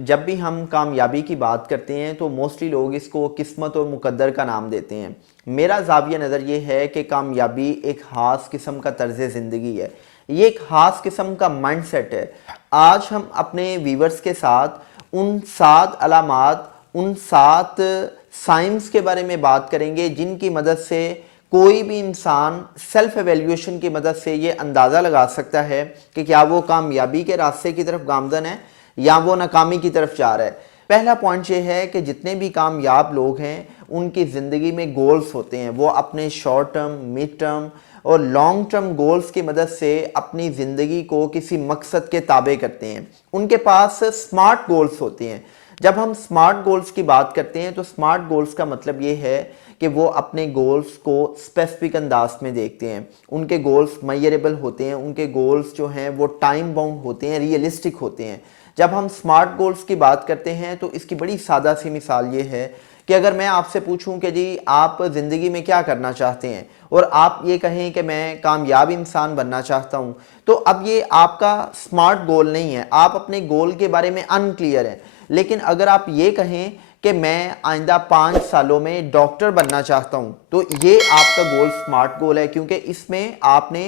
जब भी हम कामयाबी की बात करते हैं तो मोस्टली लोग इसको किस्मत और मुकद्दर का नाम देते हैं। मेरा ज़ाविया नज़र ये है कि कामयाबी एक ख़ास किस्म का तर्ज़ ज़िंदगी है, ये एक ख़ास किस्म का माइंडसेट है। आज हम अपने वीवर्स के साथ उन 7 अलामात, उन 7 साइंस के बारे में बात करेंगे जिनकी मदद से कोई भी इंसान सेल्फ एवेल्यूएशन की मदद से ये अंदाज़ा लगा सकता है कि क्या वो कामयाबी के रास्ते की तरफ गामजन है या वो नाकामी की तरफ जा रहा है। पहला पॉइंट ये है कि जितने भी कामयाब लोग हैं उनकी ज़िंदगी में गोल्स होते हैं। वो अपने शॉर्ट टर्म, मिड टर्म और लॉन्ग टर्म गोल्स की मदद से अपनी ज़िंदगी को किसी मकसद के ताबे करते हैं। उनके पास स्मार्ट गोल्स होते हैं। जब हम स्मार्ट गोल्स की बात करते हैं तो स्मार्ट गोल्स का मतलब ये है कि वो अपने गोल्स को स्पेसिफिक अंदाज में देखते हैं। उनके गोल्स मेजरेबल होते हैं, उनके गोल्स जो हैं वो टाइम बाउंड होते हैं, रियलिस्टिक होते हैं। जब हम स्मार्ट गोल्स की बात करते हैं तो इसकी बड़ी सादा सी मिसाल ये है कि अगर मैं आपसे पूछूं कि जी आप ज़िंदगी में क्या करना चाहते हैं और आप ये कहें कि मैं कामयाब इंसान बनना चाहता हूं, तो अब ये आपका स्मार्ट गोल नहीं है, आप अपने गोल के बारे में अनक्लियर हैं। लेकिन अगर आप ये कहें कि मैं आइंदा 5 सालों में डॉक्टर बनना चाहता हूं, तो ये आपका गोल स्मार्ट गोल है, क्योंकि इसमें आपने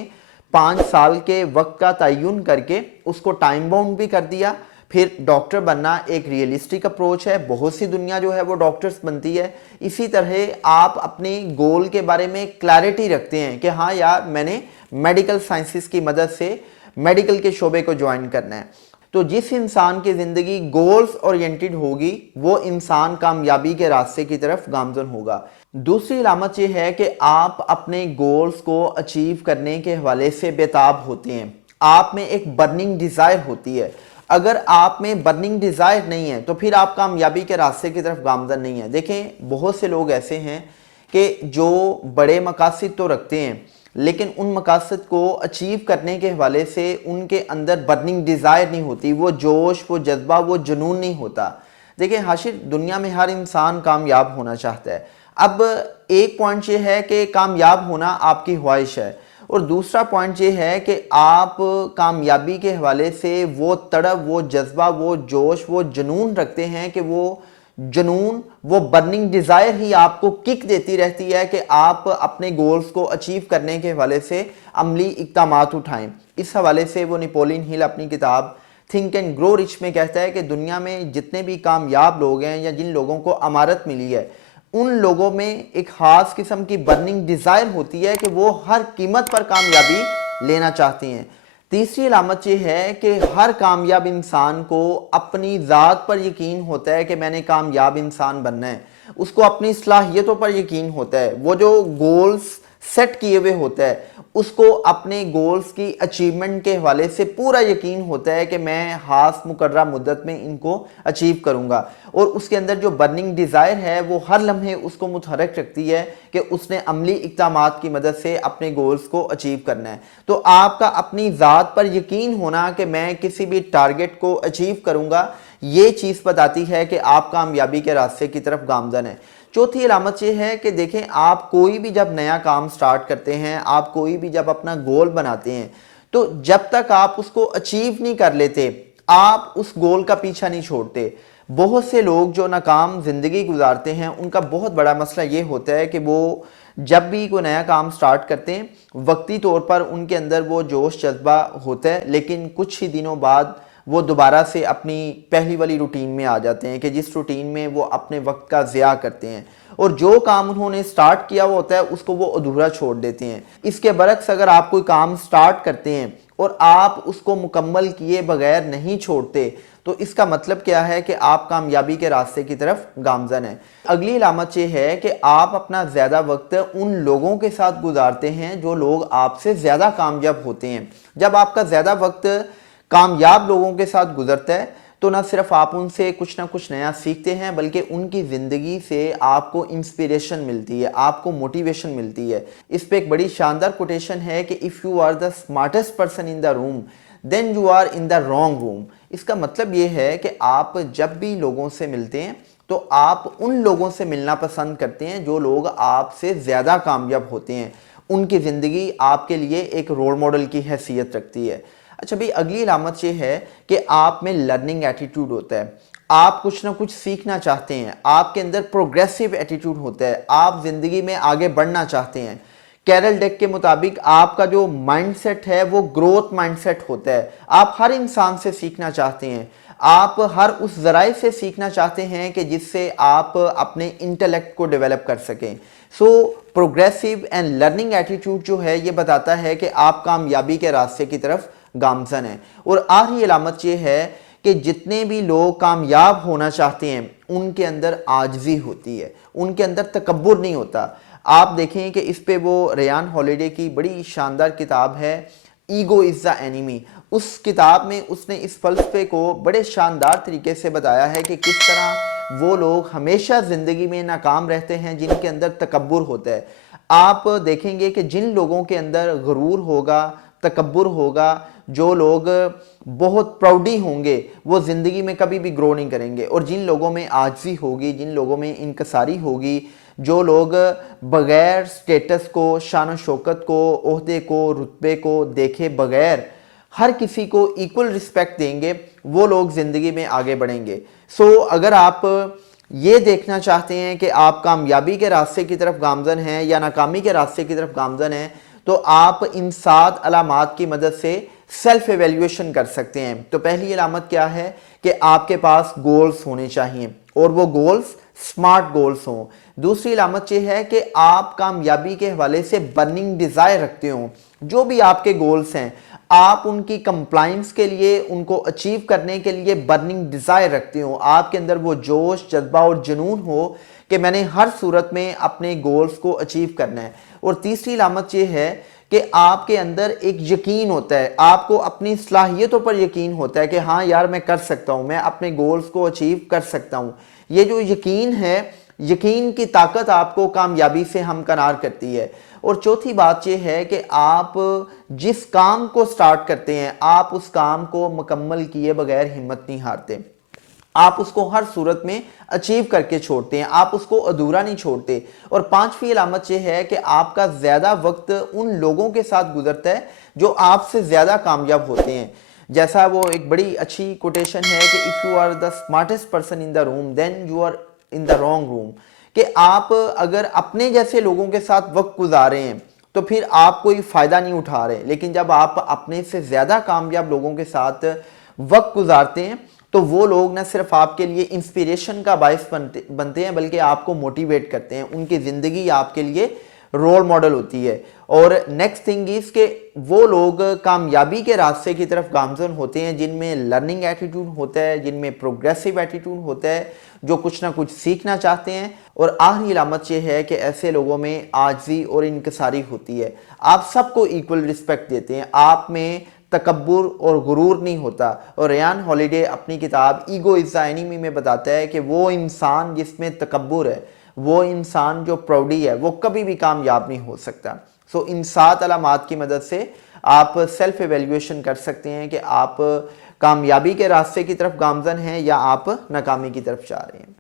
5 साल के वक्त का तयन करके उसको टाइम बाउंड भी कर दिया। फिर डॉक्टर बनना एक रियलिस्टिक अप्रोच है, बहुत सी दुनिया जो है वो डॉक्टर्स बनती है। इसी तरह आप अपने गोल के बारे में क्लैरिटी रखते हैं कि हाँ यार, मैंने मेडिकल साइंसेस की मदद से मेडिकल के शोबे को ज्वाइन करना है। तो जिस इंसान की ज़िंदगी गोल्स ओरिएंटेड होगी वो इंसान कामयाबी के रास्ते की तरफ गामजन होगा। दूसरी अलामत यह है कि आप अपने गोल्स को अचीव करने के हवाले से बेताब होते हैं। आप में एक बर्निंग डिज़ायर होती है। अगर आप में बर्निंग डिज़ायर नहीं है तो फिर आप कामयाबी के रास्ते की तरफ गामजन नहीं है। देखें, बहुत से लोग ऐसे हैं कि जो बड़े मकासद तो रखते हैं लेकिन उन मकासद को अचीव करने के हवाले से उनके अंदर बर्निंग डिज़ायर नहीं होती, वो जोश, वो जज्बा, वो जुनून नहीं होता। देखिए हाशिर, दुनिया में हर इंसान कामयाब होना चाहता है। अब एक पॉइंट ये है कि कामयाब होना आपकी ख्वाहिश है और दूसरा पॉइंट ये है कि आप कामयाबी के हवाले से वो तड़प, वो जज्बा, वो जोश, वो जुनून रखते हैं कि वो जुनून, वो बर्निंग डिज़ायर ही आपको किक देती रहती है कि आप अपने गोल्स को अचीव करने के हवाले से अमली इक़दामात उठाएं। इस हवाले से वो नेपोलियन हिल अपनी किताब थिंक एंड ग्रो रिच में कहता है कि दुनिया में जितने भी कामयाब लोग हैं या जिन लोगों को अमारत मिली है, उन लोगों में एक ख़ास किस्म की बर्निंग डिज़ायर होती है कि वो हर कीमत पर कामयाबी लेना चाहती हैं। तीसरी अलामत ये है कि हर कामयाब इंसान को अपनी ज़ात पर यकीन होता है कि मैंने कामयाब इंसान बनना है। उसको अपनी सलाहियतों पर यकीन होता है। वो जो गोल्स सेट किए हुए होता है उसको अपने गोल्स की अचीवमेंट के हवाले से पूरा यकीन होता है कि मैं खास मुकर्रर मुद्दत में इनको अचीव करूँगा। और उसके अंदर जो बर्निंग डिज़ायर है वो हर लम्हे उसको मुतहरक रखती है कि उसने अमली इक़दामात की मदद से अपने गोल्स को अचीव करना है। तो आपका अपनी ज़ात पर यकीन होना कि मैं किसी भी टारगेट को अचीव करूँगा, ये चीज़ बताती है कि आप कामयाबी के रास्ते की तरफ गामजन है। चौथी अलामत ये है कि देखें, आप कोई भी जब नया काम स्टार्ट करते हैं, आप कोई भी जब अपना गोल बनाते हैं, तो जब तक आप उसको अचीव नहीं कर लेते आप उस गोल का पीछा नहीं छोड़ते। बहुत से लोग जो नाकाम ज़िंदगी गुजारते हैं उनका बहुत बड़ा मसला ये होता है कि वो जब भी कोई नया काम स्टार्ट करते हैं वक्ती तौर पर उनके अंदर वो जोश जज्बा होता है, लेकिन कुछ ही दिनों बाद वो दोबारा से अपनी पहली वाली रूटीन में आ जाते हैं कि जिस रूटीन में वो अपने वक्त का ज़िया करते हैं और जो काम उन्होंने स्टार्ट किया हुआ होता है उसको वो अधूरा छोड़ देते हैं। इसके बरक्स अगर आप कोई काम स्टार्ट करते हैं और आप उसको मुकम्मल किए बगैर नहीं छोड़ते तो इसका मतलब क्या है कि आप कामयाबी के रास्ते की तरफ गामजन हैं। अगली अलामत ये है कि आप अपना ज़्यादा वक्त उन लोगों के साथ गुजारते हैं जो लोग आपसे ज़्यादा कामयाब होते हैं। जब आपका ज़्यादा वक्त कामयाब लोगों के साथ गुजरता है तो ना सिर्फ आप उनसे कुछ ना कुछ नया सीखते हैं बल्कि उनकी ज़िंदगी से आपको इंस्पिरेशन मिलती है, आपको मोटिवेशन मिलती है। इस पे एक बड़ी शानदार कोटेशन है कि if you are the smartest person in the room then you are in the wrong room. इसका मतलब ये है कि आप जब भी लोगों से मिलते हैं तो आप उन लोगों से मिलना पसंद करते हैं जो लोग आपसे ज़्यादा कामयाब होते हैं। उनकी ज़िंदगी आपके लिए एक रोल मॉडल की हैसियत रखती है। अच्छा भाई, अगली अलामत ये है कि आप में लर्निंग एटीट्यूड होता है। आप कुछ ना कुछ सीखना चाहते हैं, आपके अंदर प्रोग्रेसिव एटीट्यूड होता है, आप ज़िंदगी में आगे बढ़ना चाहते हैं। कैरल डेक के मुताबिक आपका जो माइंडसेट है वो ग्रोथ माइंडसेट होता है। आप हर इंसान से सीखना चाहते हैं, आप हर उस ज़राए से सीखना चाहते हैं कि जिससे आप अपने इंटेलेक्ट को डेवलप कर सकें। So progressive and learning attitude जो है ये बताता है कि आप कामयाबी के रास्ते की तरफ गामजन हैं। और आखिरी अलामत ये है कि जितने भी लोग कामयाब होना चाहते हैं उनके अंदर आजिज़ी होती है, उनके अंदर तकब्बुर नहीं होता। आप देखें कि इस पे वो रेयान हॉलिडे की बड़ी शानदार किताब है ईगो इज़ द एनिमी। उस किताब में उसने इस फलसफे को बड़े शानदार तरीके से बताया है कि किस तरह वो लोग हमेशा ज़िंदगी में नाकाम रहते हैं जिनके अंदर तकब्बुर होता है। आप देखेंगे कि जिन लोगों के अंदर गुरूर होगा, तकब्बुर होगा, जो लोग बहुत प्राउडी होंगे, वो ज़िंदगी में कभी भी ग्रो नहीं करेंगे। और जिन लोगों में आजिज़ी होगी, जिन लोगों में इनकसारी होगी, जो लोग बग़ैर स्टेटस को, शान शौकत को, ओहदे को, रुतबे को देखे बग़ैर हर किसी को इक्वल रिस्पेक्ट देंगे, वो लोग ज़िंदगी में आगे बढ़ेंगे। सो अगर आप ये देखना चाहते हैं कि आप कामयाबी के रास्ते की तरफ गामजन हैं या नाकामी के रास्ते की तरफ गामजन हैं, तो आप इन 7 अलामात की मदद से सेल्फ एवेल्यूएशन कर सकते हैं। तो पहली अलामत क्या है कि आपके पास गोल्स होने चाहिए और वो गोल्स स्मार्ट गोल्स हों। दूसरी अलामत ये है कि आप कामयाबी के हवाले से बर्निंग डिज़ायर रखते हो। जो भी आपके गोल्स हैं आप उनकी कंप्लाइंस के लिए, उनको अचीव करने के लिए बर्निंग डिज़ायर रखते हो। आपके अंदर वो जोश, जज्बा और जुनून हो कि मैंने हर सूरत में अपने गोल्स को अचीव करना है। और तीसरी अलामत ये है कि आपके अंदर एक यकीन होता है, आपको अपनी सलाहियतों पर यकीन होता है कि हाँ यार मैं कर सकता हूँ, मैं अपने गोल्स को अचीव कर सकता हूँ। ये जो यकीन है, यकीन की ताकत आपको कामयाबी से हमकनार करती है। और चौथी बात यह है कि आप जिस काम को स्टार्ट करते हैं आप उस काम को मुकम्मल किए बगैर हिम्मत नहीं हारते, आप उसको हर सूरत में अचीव करके छोड़ते हैं, आप उसको अधूरा नहीं छोड़ते। और पांचवी अलामत यह है कि आपका ज़्यादा वक्त उन लोगों के साथ गुजरता है जो आपसे ज़्यादा कामयाब होते हैं। जैसा वो एक बड़ी अच्छी कोटेशन है कि if you are the smartest person in the room then you are in the wrong room, कि आप अगर अपने जैसे लोगों के साथ वक्त गुजारे हैं तो फिर आप कोई फ़ायदा नहीं उठा रहे। लेकिन जब आप अपने से ज़्यादा कामयाब लोगों के साथ वक्त गुजारते हैं तो वो लोग न सिर्फ आपके लिए इंस्पिरेशन का बायस बनते हैं बल्कि आपको मोटिवेट करते हैं, उनकी ज़िंदगी आपके लिए रोल मॉडल होती है। और नेक्स्ट थिंग इज़ कि वो लोग कामयाबी के रास्ते की तरफ गामजन होते हैं जिनमें लर्निंग एटीट्यूड होता है, जिनमें प्रोग्रेसिव एटीट्यूड होता है, जो कुछ ना कुछ सीखना चाहते हैं। और आखिरी अलामत यह है कि ऐसे लोगों में आजिज़ी और इनकसारी होती है, आप सबको इक्वल रिस्पेक्ट देते हैं, आप में तकब्बुर और गुरूर नहीं होता। और रेयान हॉलिडे अपनी किताब ईगो इज़ द एनिमी में बताता है कि वो इंसान जिसमें तकब्बुर है, वो इंसान जो प्राउडी है, वो कभी भी कामयाब नहीं हो सकता। सो इन 7 अलामात की मदद से आप सेल्फ एवेल्यूएशन कर सकते हैं कि आप कामयाबी के रास्ते की तरफ गामजन हैं या आप नाकामी की तरफ जा रहे हैं।